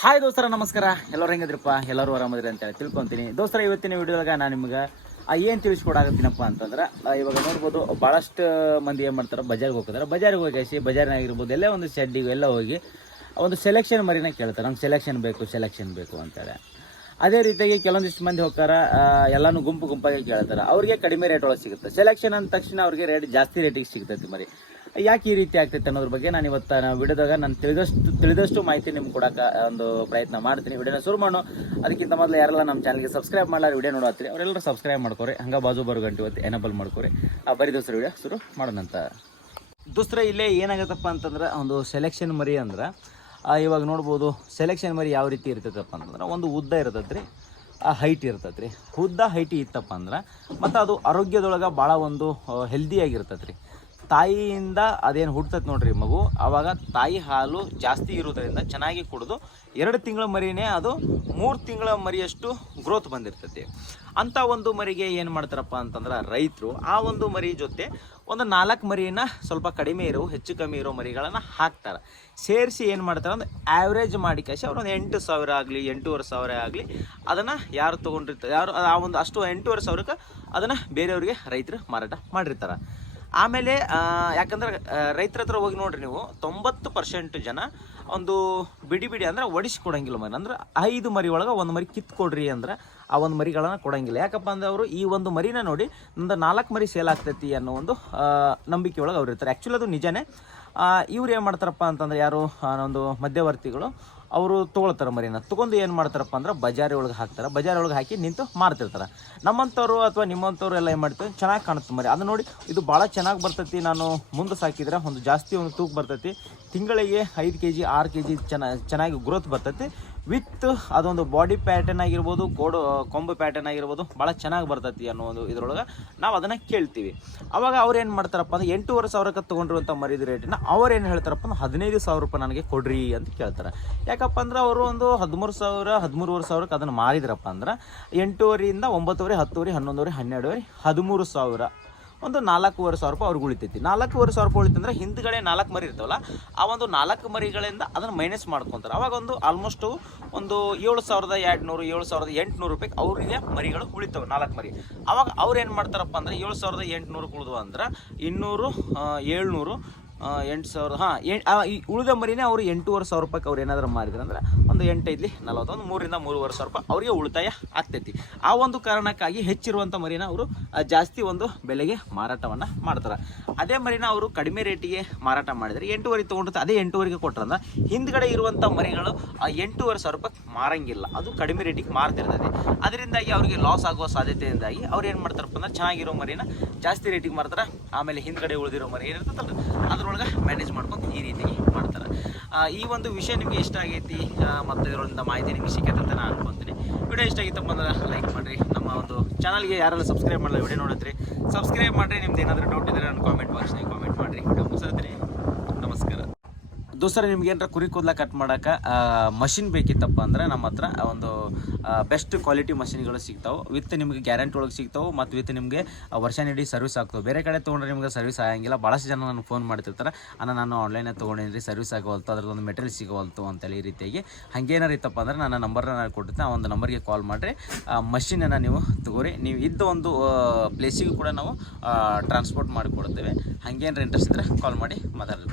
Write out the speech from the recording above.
Hi ದೋಸ್ತರ, ನಮಸ್ಕಾರ. ಎಲ್ಲರೂ ಹೆಂಗದ್ರಪ್ಪ? ಎಲ್ಲರೂ ಆರಾಮದ್ರಿ ಅಂತೇಳಿ ತಿಳ್ಕೊಂತೀನಿ. ದೋಸ್ತರ, ಇವತ್ತಿನ ವಿಡಿಯೋದಾಗ ನಾನು ನಿಮ್ಗೆ ಏನು ತಿಳಿಸ್ಕೊಡಾಗತ್ತೀನಪ್ಪ ಅಂತಂದ್ರೆ ಇವಾಗ ನೋಡ್ಬೋದು ಭಾಳಷ್ಟು ಮಂದಿ ಏನು ಮಾಡ್ತಾರೆ, ಬಜಾರ್ಗೆ ಹೋಗ್ತಾರೆ. ಬಜಾರಿಗೆ ಹೋಗಿ ಬಜಾರ್ನಾಗಿರ್ಬೋದು, ಎಲ್ಲೇ ಒಂದು ಶೆಡ್ಡಿಗೆ ಎಲ್ಲ ಹೋಗಿ ಒಂದು ಸೆಲೆಕ್ಷನ್ ಮರಿನ ಕೇಳ್ತಾರೆ. ನಮ್ಗೆ ಸೆಲೆಕ್ಷನ್ ಬೇಕು ಸೆಲೆಕ್ಷನ್ ಬೇಕು ಅಂತೇಳಿ. ಅದೇ ರೀತಿಯಾಗಿ ಕೆಲವೊಂದಿಷ್ಟು ಮಂದಿ ಹೋಗ್ತಾರ ಎಲ್ಲಾನು ಗುಂಪು ಗುಂಪಾಗಿ ಕೇಳ್ತಾರೆ. ಅವ್ರಿಗೆ ಕಡಿಮೆ ರೇಟ್ ಒಳಗೆ ಸಿಗುತ್ತೆ. ಸೆಲೆಕ್ಷನ್ ಅಂದ ತಕ್ಷಣ ಅವ್ರಿಗೆ ರೇಟ್ ಜಾಸ್ತಿ ರೇಟಿಗೆ ಸಿಗ್ತೈತಿ ಮರಿ. ಯಾಕೆ ಈ ರೀತಿ ಆಗ್ತೈತೆ ಅನ್ನೋದ್ರ ಬಗ್ಗೆ ನಾನು ಇವತ್ತು ವಿಡಿಯೋದಾಗ ನಾನು ತಿಳಿದಷ್ಟು ತಿಳಿದಷ್ಟು ಮಾಹಿತಿ ನಿಮ್ಗೆ ಕೊಡಕ್ಕೆ ಒಂದು ಪ್ರಯತ್ನ ಮಾಡ್ತೀನಿ. ವಿಡಿಯೋನ ಶುರು ಮಾಡೋ ಅದಕ್ಕಿಂತ ಮೊದಲು ಯಾರೆಲ್ಲ ನಮ್ಮ ಚಾನಲ್ಗೆ ಸಬ್ಸ್ಕ್ರೈಬ್ ಮಾಡಲಾರ ವಿಡಿಯೋ ನೋಡತ್ತೀರಿ ಅವರೆಲ್ಲರೂ ಸಬ್ಸ್ಕ್ರೈಬ್ ಮಾಡ್ಕೊರಿ. ಹಂಗೆ ಬಾಜು ಬರೋ ಗಂಟೆ ಇವತ್ತು ಎನಬಲ್ ಮಾಡ್ಕೊರಿ. ಆ, ಬರೀ ದೋಸ್ತರ ವಿಡಿಯೋ ಶುರು ಮಾಡೋಣಂತ ದೋಸ್ತರ, ಇಲ್ಲೇ ಏನಾಗತ್ತಪ್ಪ ಅಂತಂದ್ರೆ ಒಂದು ಸೆಲೆಕ್ಷನ್ ಮರಿ ಅಂದ್ರೆ ಇವಾಗ ನೋಡ್ಬೋದು ಸೆಲೆಕ್ಷನ್ ಮರಿ ಯಾವ ರೀತಿ ಇರ್ತೈತಪ್ಪ ಅಂತಂದ್ರೆ, ಒಂದು ಉದ್ದ ಇರ್ತೈತೆ ಆ ಹೈಟ್ ಇರ್ತೈತೆ ಉದ್ದ ಹೈಟ್ ಇತ್ತಪ್ಪ ಅಂದ್ರೆ, ಮತ್ತು ಅದು ಆರೋಗ್ಯದೊಳಗೆ ಭಾಳ ಒಂದು ಹೆಲ್ದಿಯಾಗಿರ್ತೈತೆ ರೀ ತಾಯಿಯಿಂದ ಅದೇನು ಹುಡ್ತೈತೆ ನೋಡ್ರಿ ಮಗು ಆವಾಗ ತಾಯಿ ಹಾಲು ಜಾಸ್ತಿ ಇರೋದ್ರಿಂದ ಚೆನ್ನಾಗಿ ಕುಡಿದು ಎರಡು ತಿಂಗಳ ಮರಿನೇ ಅದು ಮೂರು ತಿಂಗಳ ಮರಿಯಷ್ಟು ಗ್ರೋತ್ ಬಂದಿರ್ತೈತಿ. ಅಂಥ ಒಂದು ಮರಿಗೆ ಏನು ಮಾಡ್ತಾರಪ್ಪ ಅಂತಂದ್ರೆ ರೈತರು ಆ ಒಂದು ಮರಿ ಜೊತೆ ಒಂದು ನಾಲ್ಕು ಮರಿನ ಸ್ವಲ್ಪ ಕಡಿಮೆ ಇರೋ, ಹೆಚ್ಚು ಕಮ್ಮಿ ಇರೋ ಮರಿಗಳನ್ನು ಹಾಕ್ತಾರೆ. ಸೇರಿಸಿ ಏನು ಮಾಡ್ತಾರೆ ಅಂದ್ರೆ ಆ್ಯಾವ್ರೇಜ್ ಮಾಡಿ ಕಾಶಿ ಅವ್ರು ಒಂದು ಎಂಟು ಸಾವಿರ ಆಗಲಿ, ಎಂಟೂವರೆ ಸಾವಿರ ಆಗಲಿ ಅದನ್ನು ಯಾರು ತೊಗೊಂಡಿರ್ತಾರೆ ಯಾರು, ಆ ಒಂದು ಅಷ್ಟು ಎಂಟೂವರೆ ಸಾವಿರಕ್ಕೆ ಅದನ್ನು ಬೇರೆಯವ್ರಿಗೆ ರೈತರು ಮಾರಾಟ ಮಾಡಿರ್ತಾರೆ. ಆಮೇಲೆ ಯಾಕಂದ್ರೆ ರೈತರ ಹತ್ರ ಹೋಗಿ ನೋಡ್ರಿ ನೀವು, ತೊಂಬತ್ತು ಪರ್ಸೆಂಟ್ ಜನ ಒಂದು ಬಿಡಿ ಬಿಡಿ ಅಂದ್ರೆ ಒಡಿಸಿ ಕೊಡಂಗಿಲ್ಲ ಮರಿ. ಅಂದ್ರೆ ಐದು ಮರಿ ಒಳಗೆ ಒಂದು ಮರಿ ಕಿತ್ತು ಕೊಡ್ರಿ ಅಂದ್ರೆ ಆ ಒಂದು ಮರಿಗಳನ್ನ ಕೊಡಂಗಿಲ್ಲ. ಯಾಕಪ್ಪ ಅಂದ್ರೆ ಅವರು ಈ ಒಂದು ಮರಿನ ನೋಡಿ ಒಂದು ನಾಲ್ಕು ಮರಿ ಸೇಲ್ ಆಗ್ತೈತಿ ಅನ್ನೋ ಒಂದು ನಂಬಿಕೆ ಒಳಗೆ ಅವ್ರು ಇರ್ತಾರೆ. ಆ್ಯಕ್ಚುಲಿ ಅದು ನಿಜನೇ. ಇವ್ರು ಏನು ಮಾಡ್ತಾರಪ್ಪ ಅಂತಂದ್ರೆ ಯಾರು? ಒಂದು ಮಧ್ಯವರ್ತಿಗಳು. ಅವರು ತೊಗೊಳ್ತಾರೆ ಮರಿನ. ತೊಗೊಂಡು ಏನು ಮಾಡ್ತಾರಪ್ಪ ಅಂದ್ರೆ ಬಜಾರಿ ಒಳಗೆ ಹಾಕ್ತಾರೆ. ಬಜಾರಿ ಒಳಗೆ ಹಾಕಿ ನಿಂತು ಮಾರ್ತಿರ್ತಾರೆ. ನಮ್ಮಂಥವ್ರು ಅಥವಾ ನಿಮ್ಮಂಥವ್ರು ಎಲ್ಲ ಏನು ಮಾಡ್ತೀವಿ? ಚೆನ್ನಾಗಿ ಕಾಣುತ್ತೆ ಮರಿ. ಅದು ನೋಡಿ ಇದು ಭಾಳ ಚೆನ್ನಾಗಿ ಬರ್ತೈತಿ. ನಾನು ಮುಂದೆ ಸಾಕಿದ್ರೆ ಒಂದು ಜಾಸ್ತಿ ಒಂದು ತೂಕ ಬರ್ತೈತಿ. ತಿಂಗಳಿಗೆ ಐದು ಕೆ ಜಿ ಆರು ಕೆ ಜಿ ಚೆನ್ನಾಗಿ ಚೆನ್ನಾಗಿ ಗ್ರೋತ್ ಬರ್ತೈತಿ. ವಿತ್ ಅದೊಂದು ಬಾಡಿ ಪ್ಯಾಟರ್ನ್ ಆಗಿರ್ಬೋದು ಕೋಡು ಕೊಂಬು ಪ್ಯಾಟರ್ನ್ ಆಗಿರ್ಬೋದು ಭಾಳ ಚೆನ್ನಾಗಿ ಬರ್ತೈತಿ ಅನ್ನೋ ಒಂದು ಇದ್ರೊಳಗೆ ನಾವು ಅದನ್ನು ಕೇಳ್ತೀವಿ. ಅವಾಗ ಅವ್ರು ಏನು ಮಾಡ್ತಾರಪ್ಪ ಅಂದ್ರೆ, ಎಂಟೂವರೆ ಸಾವಿರಕ್ಕೆ ತೊಗೊಂಡಿರುವಂಥ ಮರಿದ ರೇಟನ್ನ ಅವ್ರು ಏನು ಹೇಳ್ತಾರಪ್ಪ ಅಂದ್ರೆ, ಹದಿನೈದು ಸಾವಿರ ರೂಪಾಯಿ ನನಗೆ ಕೊಡ್ರಿ ಅಂತ ಕೇಳ್ತಾರೆ. ಯಾಕಪ್ಪ ಅಂದ್ರೆ, ಅವರು ಒಂದು ಹದಿಮೂರು ಸಾವಿರ, ಹದಿಮೂರುವರೆ ಸಾವಿರಕ್ಕೆ ಅದನ್ನು ಮಾರಿದ್ರಪ್ಪ ಅಂದ್ರೆ, ಎಂಟೂವರೆಯಿಂದ ಒಂಬತ್ತುವರೆ, ಹತ್ತುವರೆ, ಹನ್ನೊಂದುವರೆ, ಹನ್ನೆರಡುವರೆ, ಹದಿಮೂರು ಸಾವಿರ ಒಂದು ನಾಲ್ಕೂವರೆ ಸಾವಿರ ರೂಪಾಯಿ ಅವ್ರಿಗೆ ಉಳಿತೈತಿ. ನಾಲ್ಕೂವರೆ ಸಾವಿರ ರೂಪಾಯಿ ಉಳಿತಂದ್ರೆ ಹಿಂದ್ಗಡೆ ನಾಲ್ಕು ಮರಿ ಇರ್ತಾವಲ್ಲ, ಆ ಒಂದು ನಾಲ್ಕು ಮರಿಗಳಿಂದ ಅದನ್ನು ಮೈನಸ್ ಮಾಡ್ಕೊತಾರೆ. ಅವಾಗ ಒಂದು ಆಲ್ಮೋಸ್ಟ್ ಒಂದು ಏಳು ಸಾವಿರದ ಎರಡುನೂರು, ಏಳು ಸಾವಿರದ ಎಂಟುನೂರು ರೂಪಾಯಿ ಅವರಿಗೆ ಮರಿಗಳು ಉಳಿತವೆ, ನಾಲ್ಕು ಮರಿ. ಅವಾಗ ಅವ್ರು ಏನು ಮಾಡ್ತಾರಪ್ಪ ಅಂದ್ರೆ, ಏಳು ಸಾವಿರದ ಎಂಟುನೂರು ಉಳಿದು ಅಂದ್ರೆ, ಇನ್ನೂರು ಏಳ್ನೂರು ಎಂಟು ಸಾವಿರ, ಹಾಂ, ಎಂ ಉಳಿದ ಮರಿನೇ ಅವರು ಎಂಟೂವರೆ ಸಾವಿರ ರೂಪಾಯಿಗೆ ಅವ್ರು ಏನಾದರೂ ಮಾರಿದ್ರು ಅಂದ್ರೆ ಒಂದು ಎಂಟು ನಲವತ್ತು ನಲವತ್ತೊಂದು, ಮೂರಿಂದ ಮೂರುವರೆ ಸಾವಿರ ರೂಪಾಯಿ ಅವರಿಗೆ ಉಳಿತಾಯ ಆಗ್ತೈತಿ. ಆ ಒಂದು ಕಾರಣಕ್ಕಾಗಿ ಹೆಚ್ಚಿರುವಂಥ ಮರಿನ ಅವರು ಜಾಸ್ತಿ ಒಂದು ಬೆಲೆಗೆ ಮಾರಾಟವನ್ನು ಮಾಡ್ತಾರೆ. ಅದೇ ಮರಿನ ಅವರು ಕಡಿಮೆ ರೇಟಿಗೆ ಮಾರಾಟ ಮಾಡಿದರೆ ಎಂಟೂವರೆ ತೊಗೊಂಡು ಅದೇ ಎಂಟುವರೆಗೆ ಕೊಟ್ಟರಂದ್ರೆ ಹಿಂದ್ಗಡೆ ಇರುವಂಥ ಮರಿಗಳು, ಆ, ಎಂಟೂವರೆ ಸಾವಿರ ರೂಪಾಯಿ ಮಾರಂಗಿಲ್ಲ. ಅದು ಕಡಿಮೆ ರೇಟಿಗೆ ಮಾರ್ತಿರ್ತದೆ ಅದರಿಂದಾಗಿ ಅವರಿಗೆ ಲಾಸ್ ಆಗುವ ಸಾಧ್ಯತೆಯಿಂದಾಗಿ ಅವ್ರು ಏನು ಮಾಡ್ತಾರಪ್ಪ ಅಂದ್ರೆ ಚೆನ್ನಾಗಿರೋ ಮರಿನ ಜಾಸ್ತಿ ರೇಟಿಗೆ ಮಾರ್ತಾರೆ. ಆಮೇಲೆ ಹಿಂದ್ಗಡೆ ಉಳಿದಿರೋ ಮರಿ ಏನಿರ್ತದಲ್ಲ ಅದ್ರೊಳಗೆ ಮ್ಯಾನೇಜ್ ಮಾಡ್ಕೊಂಡು ಈ ರೀತಿಯಾಗಿ ಮಾಡ್ತಾರೆ. ಈ ಒಂದು ವಿಷಯ ನಿಮಗೆ ಇಷ್ಟ ಆಗೈತಿ ಮತ್ತು ಇದರಿಂದ ಮಾಹಿತಿ ನಿಮಗೆ ಸಿಕ್ಕೈತೆ ಅಂತ ನಾನು ಅನ್ಕೊಂತೀನಿ. ವಿಡಿಯೋ ಇಷ್ಟ ಆಗಿತ್ತಪ್ಪ ಅಂದ್ರೆ ಲೈಕ್ ಮಾಡಿರಿ. ನಮ್ಮ ಒಂದು ಚಾನಲ್ಗೆ ಯಾರೆಲ್ಲ ಸಬ್ಸ್ಕ್ರೈಬ್ ಮಾಡಲ್ಲ ವಿಡಿಯೋ ನೋಡಿದ್ರಿ, ಸಬ್ಸ್ಕ್ರೈಬ್ ಮಾಡಿರಿ. ನಿಮ್ದು ಏನಾದರೂ ಡೌಟ್ ಇದ್ದರೆ ನಾನು ಕಾಮೆಂಟ್ ಬಾಕ್ಸ್ನಾಗ ಕಾಮೆಂಟ್ ಮಾಡಿರಿ. ವಿಡಿಯೋ ಮುಗಿಸ್ತೀನಿ ನಮಸ್ಕಾರ. ದೋಸ್ತರ, ನಿಮ್ಗೆ ಏನಾರ ಕುರಿ ಕೂದಲ ಕಟ್ ಮಾಡೋಕೆ ಮಷಿನ್ ಬೇಕಿತ್ತಪ್ಪ ಅಂದ್ರೆ ನಮ್ಮ ಹತ್ರ ಒಂದು ಬೆಸ್ಟ್ ಕ್ವಾಲಿಟಿ ಮಷಿನ್ಗಳು ಸಿಗ್ತಾವೆ. ವಿತ್ ನಿಮಗೆ ಗ್ಯಾರಂಟಿ ಒಳಗೆ ಸಿಗ್ತಾವೆ ಮತ್ತು ವಿತ್ ನಿಮಗೆ ವರ್ಷ ನೀಡಿ ಸರ್ವಿಸ್ ಆಗ್ತವೆ. ಬೇರೆ ಕಡೆ ತೊಗೊಂಡ್ರೆ ನಿಮ್ಗೆ ಸರ್ವಿಸ್ ಆಗಂಗಿಲ್ಲ. ಭಾಳಷ್ಟು ಜನ ನನಗೆ ಫೋನ್ ಮಾಡ್ತಿರ್ತಾರೆ, ಅಣ್ಣ, ನಾನು ಆನ್ಲೈನಾಗ ತೊಗೊಂಡಿನಿ ಸರ್ವಿಸ್ ಆಗೋವಲ್ತು. ಅದ್ರದ್ದೊಂದು ಮೆಟೀರಿಯಲ್ ಸಿಗವಲ್ತು, ಅಂತೇಳಿ ಈ ರೀತಿಯಾಗಿ. ಹಂಗೇನಾರು ಇತ್ತಪ್ಪ ಅಂದ್ರೆ ನನ್ನ ನಂಬರ್ನ ನಾನು ಆ ಒಂದು ನಂಬರ್ಗೆ ಕಾಲ್ ಮಾಡಿರಿ. ಮಷಿನನ್ನು ನೀವು ತಗೋರಿ. ನೀವು ಇದ್ದ ಒಂದು ಪ್ಲೇಸಿಗೂ ಕೂಡ ನಾವು ಟ್ರಾನ್ಸ್ಪೋರ್ಟ್ ಮಾಡಿಕೊಡ್ತೇವೆ. ಹಂಗೇನಾರು ಇಂಟ್ರೆಸ್ಟ್ ಇದ್ದರೆ ಕಾಲ್ ಮಾಡಿ ಮಾತಾಡ್ರಿ